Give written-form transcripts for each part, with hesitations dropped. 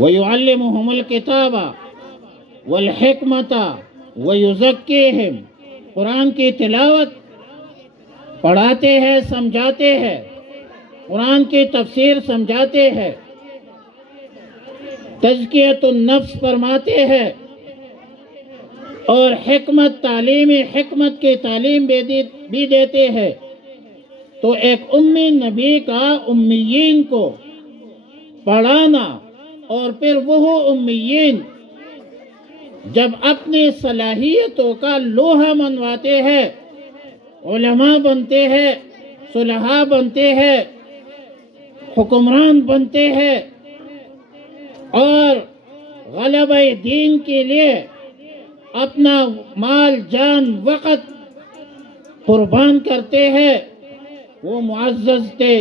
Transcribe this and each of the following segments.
وَيُعَلِّمُهُمُ الْكِتَابَ وَالْحِكْمَةَ وَيُزَكِّيهِمْ، قرآن کی تلاوت پڑھاتے ہیں، سمجھاتے ہیں، قرآن کی تفسیر سمجھاتے ہیں، تزکیۃ النفس فرماتے ہیں، اور حکمت، تعلیمی حکمت کی تعلیم بھی دیتے ہیں۔ تو ایک امی نبی کا امیین کو پڑھانا، اور پھر وہ امیین جب اپنی صلاحیتوں کا لوہا منواتے ہیں، علماء بنتے ہیں، صلحاء بنتے ہیں، حکمران بنتے ہیں، اور غلبہ دین کے لیے اپنا مال، جان، وقت قربان کرتے ہیں، وہ معزز تھے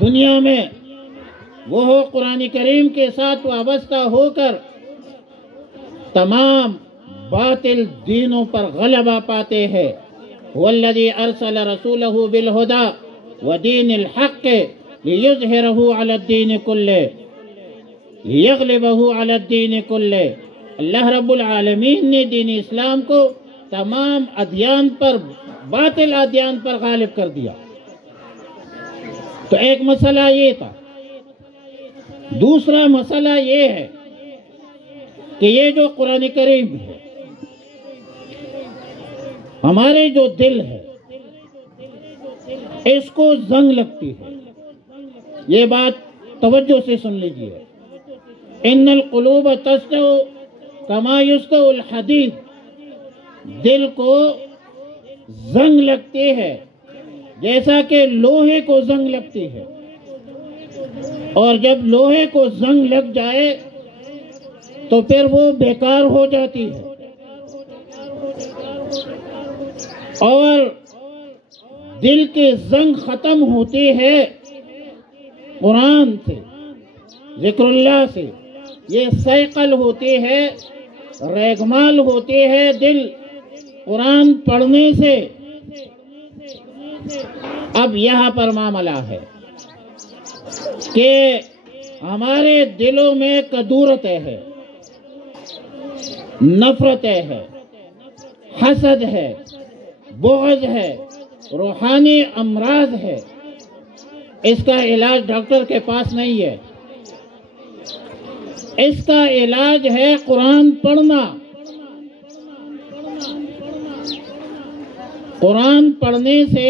دنیا میں۔ وہ قرآن کریم کے ساتھ وابستہ ہو کر تمام باطل دینوں پر غلبہ پاتے ہیں۔ والذی ارسل رسولہ بالہدی ودین الحق لیظہرہ علی الدین کلہ لیغلبہ علی الدین کلہ۔ اللہ رب العالمین نے دین اسلام کو تمام ادیان پر، باطل ادیان پر غالب کر دیا۔ تو ایک مسئلہ یہ تھا۔ دوسرا مسئلہ یہ ہے کہ یہ جو قرآن کریم ہے، ہمارے جو دل ہے اس کو زنگ لگتی ہے۔ یہ بات توجہ سے سن لیجیے۔ ان القلوب تسطع کما یسطع الحدید، دل کو زنگ لگتی ہے جیسا کہ لوہے کو زنگ لگتی ہے، اور جب لوہے کو زنگ لگ جائے تو پھر وہ بیکار ہو جاتی ہے، اور دل کی زنگ ختم ہوتی ہے قرآن سے، ذکر اللہ سے۔ یہ سیقل ہوتی ہے، ریگمال ہوتی ہے دل قرآن پڑھنے سے۔ اب یہاں پر معاملہ ہے کہ ہمارے دلوں میں کدورتیں ہے، نفرتیں ہے، حسد ہے، بغض ہے، روحانی امراض ہے۔ اس کا علاج ڈاکٹر کے پاس نہیں ہے، اس کا علاج ہے قرآن پڑھنا۔ قرآن پڑھنے سے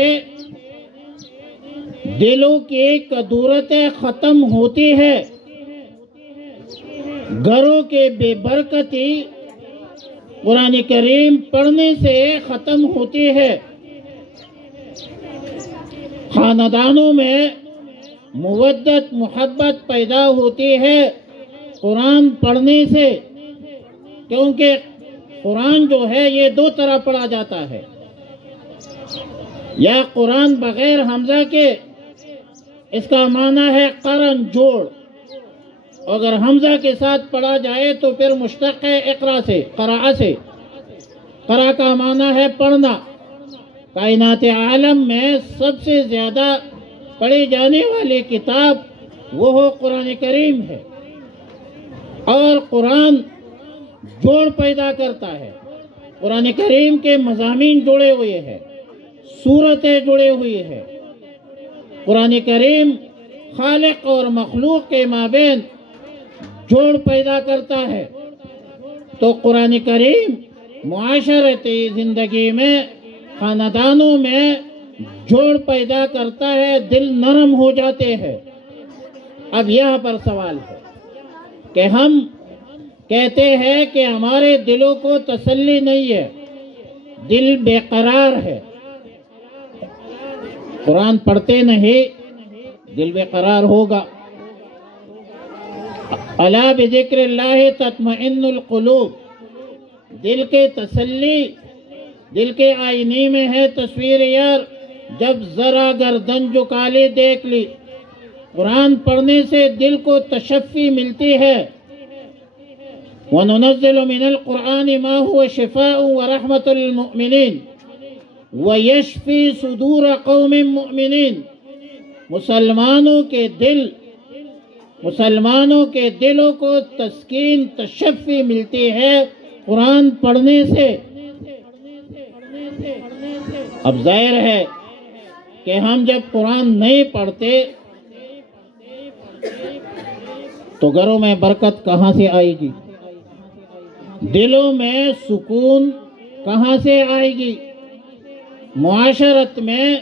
دلوں کی کدورتیں ختم ہوتی ہے، گھروں کے بے برکتی قرآن کریم پڑھنے سے ختم ہوتی ہے، خاندانوں میں مودت محبت پیدا ہوتی ہے قرآن پڑھنے سے۔ کیونکہ قرآن جو ہے یہ دو طرح پڑھا جاتا ہے، یا قرآن بغیر حمزہ کے، اس کا معنی ہے قرن، جوڑ، اگر حمزہ کے ساتھ پڑھا جائے تو پھر مشتق ہے اقرا سے، قراء سے۔ قراء کا معنی ہے پڑھنا۔ کائنات عالم میں سب سے زیادہ پڑھی جانے والی کتاب وہ قرآن کریم ہے، اور قرآن جوڑ پیدا کرتا ہے۔ قرآن کریم کے مضامین جڑے ہوئے ہیں، سورتیں جڑے ہوئی ہیں۔ قرآن کریم خالق اور مخلوق کے مابین جوڑ پیدا کرتا ہے۔ تو قرآن کریم معاشرتی زندگی میں، خاندانوں میں جوڑ پیدا کرتا ہے، دل نرم ہو جاتے ہیں۔ اب یہاں پر سوال ہے کہ ہم کہتے ہیں کہ ہمارے دلوں کو تسلی نہیں ہے، دل بے قرار ہے، قرآن پڑھتے نہیں، دل بے قرار ہوگا۔ الا بذکر اللہ تطمئن القلوب، دل کے تسلی دل کے آئینے میں ہے تصویر یار، جب ذرا گردن جھکا لے دیکھ لی۔ قرآن پڑھنے سے دل کو تشفی ملتی ہے۔ وَنُنَزِّلُ مِنَ الْقُرْآنِ مَا هُوَ شِفَاءٌ وَرَحْمَةٌ لِلْمُؤْمِنِينَ وَيَشْفِي صُدُورَ قَوْمٍ مُؤْمِنِينَ، مسلمانوں کے دل مسلمانوں کے دلوں کو تسکین تشفی ملتی ہے قرآن پڑھنے سے۔ اب ظاہر ہے کہ ہم جب قرآن نہیں پڑھتے تو گھروں میں برکت کہاں سے آئے گی، دلوں میں سکون کہاں سے آئے گی، معاشرت میں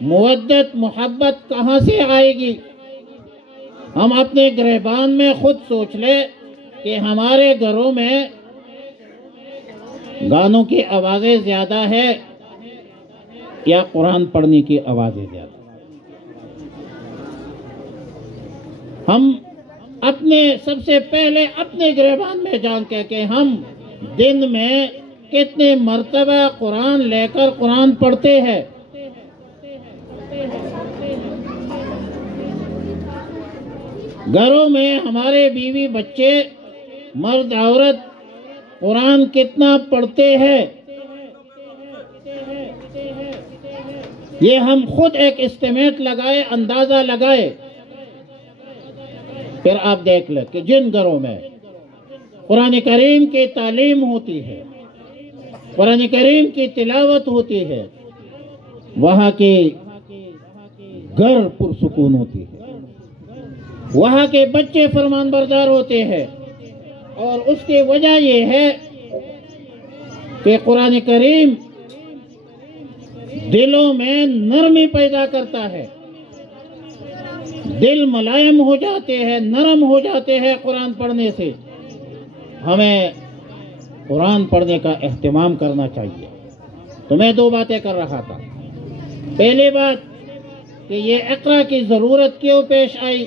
مودت محبت کہاں سے آئے گی؟ ہم اپنے گریبان میں خود سوچ لیں کہ ہمارے گھروں میں گانوں کی آوازیں زیادہ ہے یا قرآن پڑھنے کی آوازیں زیادہ؟ ہم اپنے سب سے پہلے اپنے گریبان میں جان کے کہ ہم دن میں کتنے مرتبہ قرآن لے کر قرآن پڑھتے ہیں۔ گھروں میں ہمارے بیوی بچے مرد عورت قرآن کتنا پڑھتے ہیں، یہ ہم خود ایک اسٹیمیٹ لگائے، اندازہ لگائے، پھر آپ دیکھ لیں کہ جن گھروں میں قرآن کریم کی تعلیم ہوتی ہے، قرآن کریم کی تلاوت ہوتی ہے، وہاں کے گھر پرسکون ہوتی ہے، وہاں کے بچے فرمان بردار ہوتے ہیں، اور اس کی وجہ یہ ہے کہ قرآن کریم دلوں میں نرمی پیدا کرتا ہے، دل ملائم ہو جاتے ہیں، نرم ہو جاتے ہیں قرآن پڑھنے سے۔ ہمیں قرآن پڑھنے کا اہتمام کرنا چاہیے۔ تو میں دو باتیں کر رہا تھا۔ پہلی بات کہ یہ اقرا کی ضرورت کیوں پیش آئی،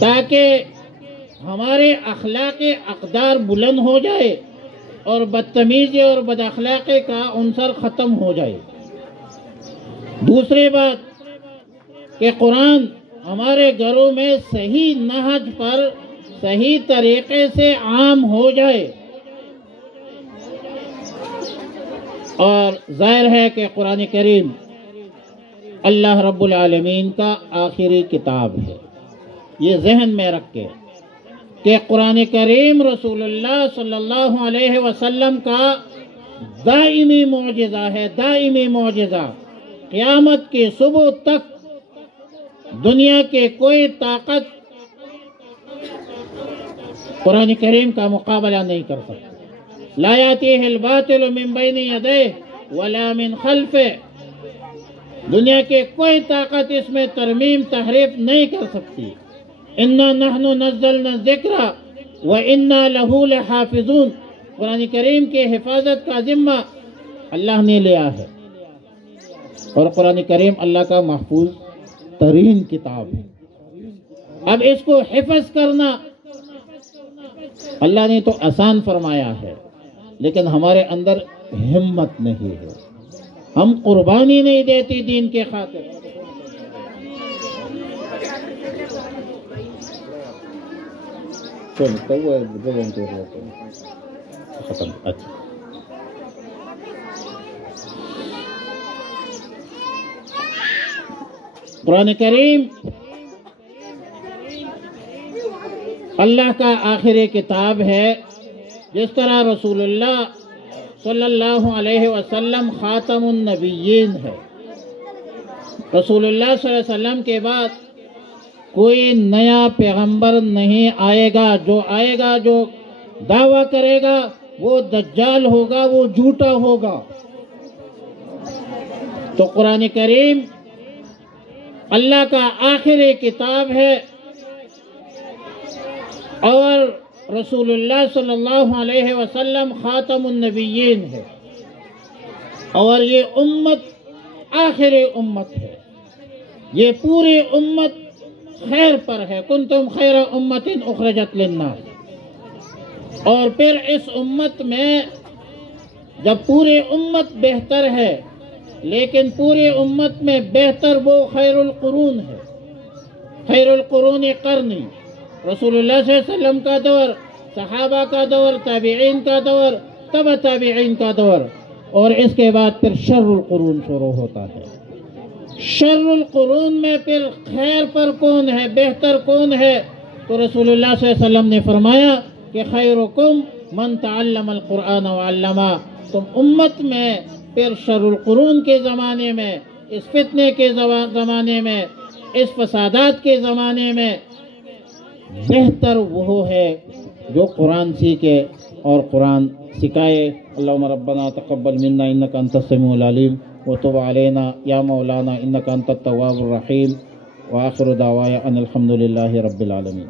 تاکہ ہمارے اخلاقی اقدار بلند ہو جائے اور بدتمیزی اور بد اخلاقی کا عنصر ختم ہو جائے۔ دوسری بات کہ قرآن ہمارے گھروں میں صحیح نہج پر صحیح طریقے سے عام ہو جائے۔ اور ظاہر ہے کہ قرآن کریم اللہ رب العالمین کا آخری کتاب ہے، یہ ذہن میں رکھ کے کہ قرآن کریم رسول اللہ صلی اللہ علیہ وسلم کا دائمی معجزہ ہے، دائمی معجزہ۔ قیامت کی صبح تک دنیا کی کوئی طاقت قرآن کریم کا مقابلہ نہیں کر سکتی۔ لا یاتیہ الباطل من بین یدیہ ولا من خلفہ، دنیا کی کوئی طاقت اس میں ترمیم تحریف نہیں کر سکتی۔ انا نحن نزلنا الذکر وانا لہ لحافظون، قرآن کریم کی حفاظت کا ذمہ اللہ نے لیا ہے، اور قرآن کریم اللہ کا محفوظ ترین کتاب ہے۔ اب اس کو حفظ کرنا اللہ نے تو آسان فرمایا ہے، لیکن ہمارے اندر ہمت نہیں ہے، ہم قربانی نہیں دیتی دین کے خاطر۔ قرآن کریم اللہ کا آخری کتاب ہے، جس طرح رسول اللہ صلی اللہ علیہ وسلم خاتم النبیین ہے۔ رسول اللہ صلی اللہ علیہ وسلم کے بعد کوئی نیا پیغمبر نہیں آئے گا، جو آئے گا جو دعویٰ کرے گا وہ دجال ہوگا، وہ جھوٹا ہوگا۔ تو قرآن کریم اللہ کا آخری کتاب ہے، اور رسول اللہ صلی اللہ علیہ وسلم خاتم النبیین ہے، اور یہ امت آخری امت ہے، یہ پوری امت خیر پر ہے۔ کنتم خیر امت اخرجت للناس، اور پھر اس امت میں جب پوری امت بہتر ہے، لیکن پوری امت میں بہتر وہ خیر القرون ہے، خیر القرون قرنی، رسول اللہ صلی اللہ علیہ وسلم کا دور، صحابہ کا دور، تابعین کا دور، تبع تابعین کا دور، اور اس کے بعد پھر شر القرون شروع ہوتا ہے۔ شر القرون میں پھر خیر پر کون ہے، بہتر کون ہے؟ تو رسول اللہ صلی اللہ علیہ وسلم نے فرمایا کہ خیرکم من تعلم القرآن وعلمہ. تم امت میں پھر شر القرون کے زمانے میں، اس فتنے کے زمانے میں، اس فسادات کے زمانے میں بہتر وہ ہے جو قرآن سیکھے اور قرآن سکھائے. اللہم ربنا تقبل منا انک انت السمیع العلیم وتب علینا یا مولانا انک انت التواب الرحیم وآخر دعوایا ان الحمد للہ رب العالمین.